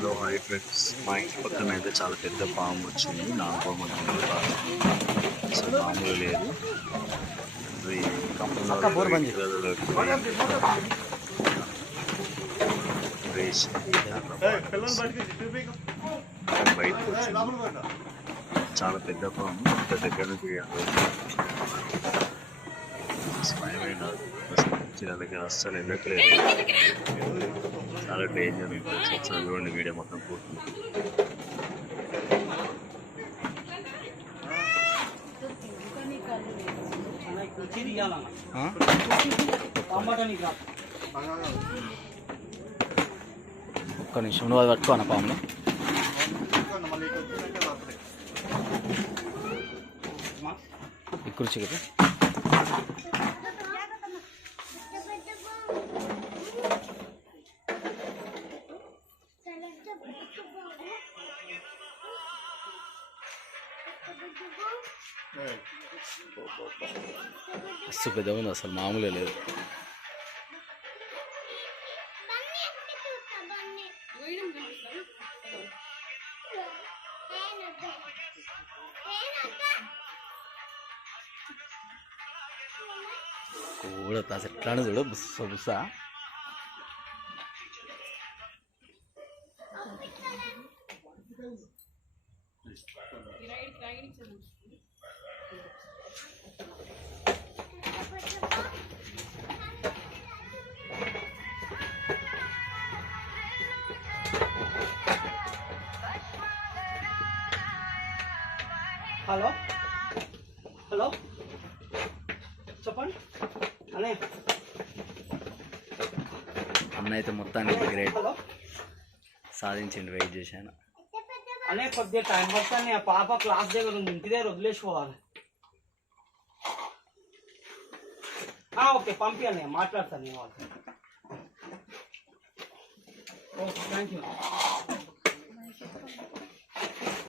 Hello hi friends, మా ఇంటి పక్కన అయితే చాలా పెద్ద పాము వచ్చింది. నాగపాము అసలు మామూలు లేదు. అది బయటకు వచ్చింది. చాలా పెద్ద పాము, ఇంత దగ్గర నుంచి భయమైన దగ్గర అస్సలు వెళ్ళట్లేదు. చాలా డేంజర్ ఉంటుంది. ఒకసారి చూడండి వీడియో మొత్తం పూర్తి. ఒక్క నిమిషం నువ్వు అది పట్టుకో అన్న పాముని. ఇక్కడ చికెన్ మస్తు పెద్ద ఉంది, అసలు మామూలే లేదు. కూడా అసలు ఎట్లానే చూడ బుస్స బుస్స. హలో హలో చెప్పండి అనే అన్న అయితే మొత్తానికి గ్రేట్ హలో సాధించిండు. వెయిట్ చేశాను అనే కొద్దిగా టైం పడుతుంది. ఆ పాప క్లాస్ దగ్గర ఉంది, ఇంటి దగ్గర వదిలేసిపోవాలి. ఓకే పంపించాలి, మాట్లాడతాను నేను వాళ్ళతో. Okay thank you.